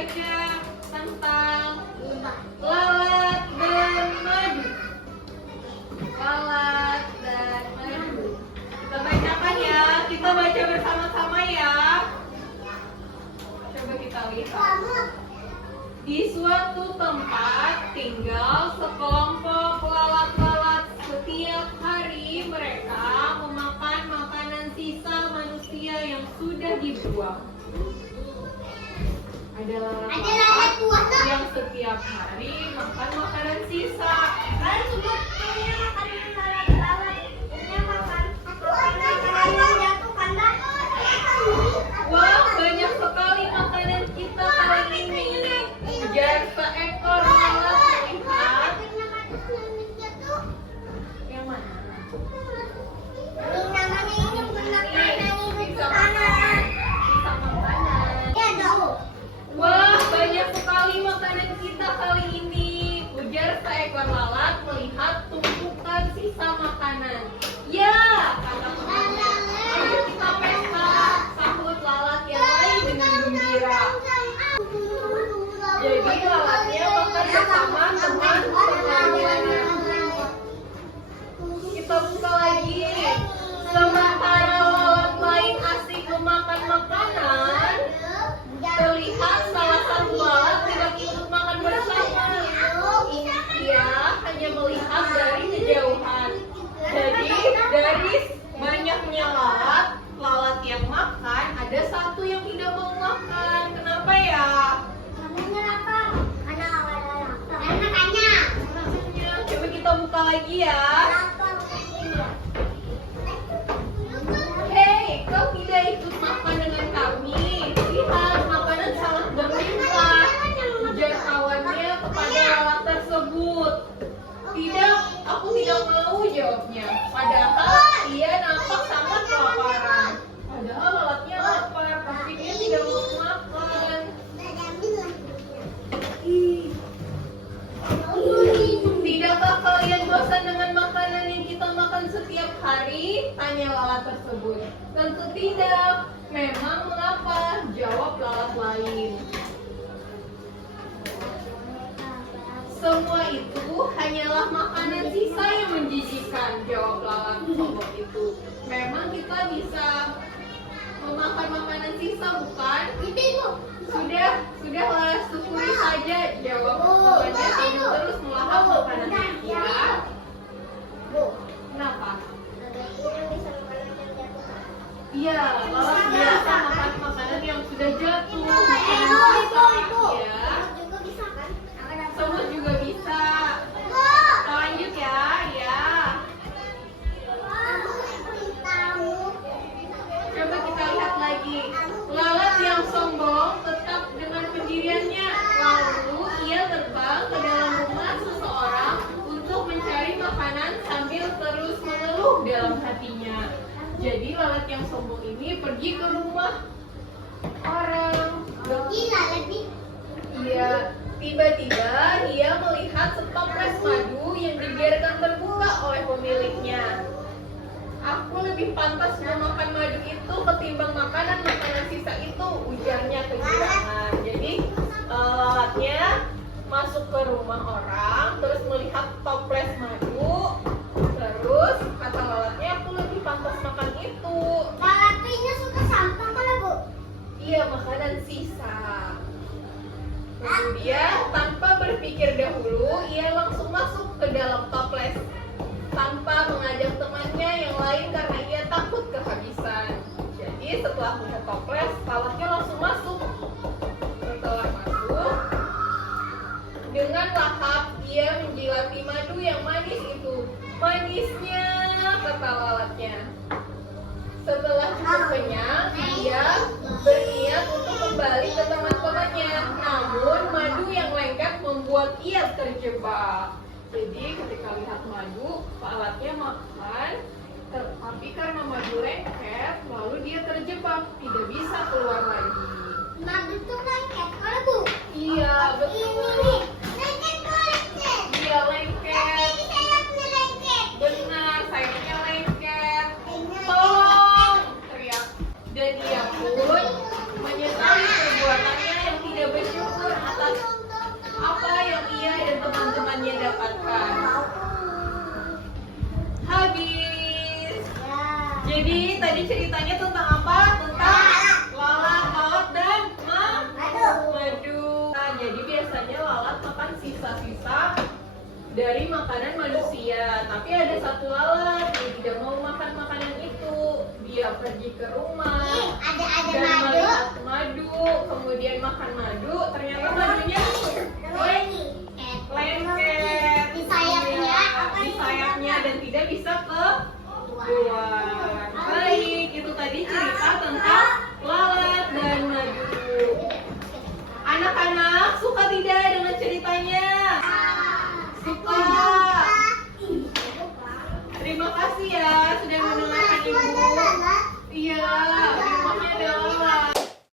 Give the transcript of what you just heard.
membaca tentang lalat dan madu. Lalat dan madu. Kita bacakan ya. Kita baca bersama-sama ya. Coba kita lihat. Di suatu tempat tinggal sekelompok lalat-lalat. Setiap hari mereka memakan makanan sisa manusia yang sudah dibuang. Ada lalat yang setiap hari makan makanan sisa. Wah, banyak sekali makanan kita kali ini. Ujar seekor lalat melihat. Yang mana? Sisa makanan. Wah, banyak sekali makanan kita kali ini. Ujar seekor lalat melihat tumpukan sisa makanan. Ya, kata temannya. Ayo kita pesta, sahut lalat yang lain dengan gembira. Jadi lalatnya makan bersama teman-temannya. Kita buka lagi. Sementara lalat lain asik memakan makanan, terlihat salah satu lalat tidak ikut makan bersama. Ia hanya melihat dari kejauhan. Jadi dari banyaknya lalat yang makan, ada satu yang tidak mau makan. Kenapa ya? Coba kita buka lagi ya. Hei, kau tidak ikut makan dengan kami. Lihat, makanan sangat berlimpah. Ujar kawannya kepada lalat tersebut. Tidak, aku tidak mau, jawabnya. Padahal ia nampak sangat kelaparan. Padahal lalatnya lapar, tapi dia tidak mau makan. Tidakkah kalian bosan dengan makanan yang kita makan setiap hari? Tanya lalat tersebut. Tentu tidak. Memang mengapa? Jawab lalat lain. Semua itu hanyalah makanan sisa yang menjijikan. Jawab lalat tersebut itu. Memang kita bisa memakan makanan sisa, bukan? Sudahlah, syukuri saja. Jawab temannya sambil terus melahap makanan sisa. Kenapa? Iya, lalat biasa makan makanan yang sudah jatuh. Makanan sisa. Ya. Semut juga bisa. Kita lanjut ya. Ya. Coba kita lihat lagi. Lalat yang sombong tetap dengan pendiriannya. Lalu ia terbang ke dalam rumah seseorang untuk mencari makanan sambil terus mengeluh dalam hatinya. Jadi lalat yang sombong ini pergi ke rumah orang. Iya, tiba-tiba ia melihat setoples madu yang dibiarkan terbuka oleh pemiliknya. Aku lebih pantas memakan madu itu ketimbang makanan sisa itu, ujarnya kegirangan. Jadi lalatnya masuk ke rumah orang, terus melihat toples madu, terus kata lalatnya, aku lebih pantas makan itu. Lalatnya suka sampah kan, Bu? Iya, makanan sisa. Kemudian tanpa berpikir dahulu, ia langsung masuk ke dalam toples tanpa mengajak temannya yang lain karena ia takut kehabisan. Jadi setelah melihat toples, lalatnya langsung masuk. Setelah masuk, dengan lahap ia menjilati madu yang manis itu. Manisnya, kata lalatnya. Setelah cukup kenyang, ia berniat untuk kembali ke teman-temannya. Namun madu yang lengket membuat ia terjebak. Jadi ketika lihat madu, lalatnya makan, tapi karena madu lengket, lalu dia terjebak, tidak bisa keluar lagi. Madu itu lengket, kalau Bu? Iya, betul. Ini lengket kok lengket. Iya, lengket. Ini sayapnya lengket. Benar, sayapnya lengket. Tolong, teriak. Dan ia pun menyesali perbuatannya yang tidak bersyukur. Jadi tadi ceritanya tentang apa? Tentang lalat dan madu. Nah, jadi biasanya lalat makan sisa-sisa dari makanan manusia. Tapi ada satu lalat yang tidak mau makan makanan itu. Dia pergi ke rumah Ada dan madu. melihat madu, kemudian makan madu. Ternyata madunya lengket Di sayapnya, Iya, di sayapnya dan tidak bisa ke luar. Baik, itu tadi cerita tentang lalat dan madu. Anak-anak suka tidak dengan ceritanya? Suka. Terima kasih ya sudah mendengarkan ibu. Iya,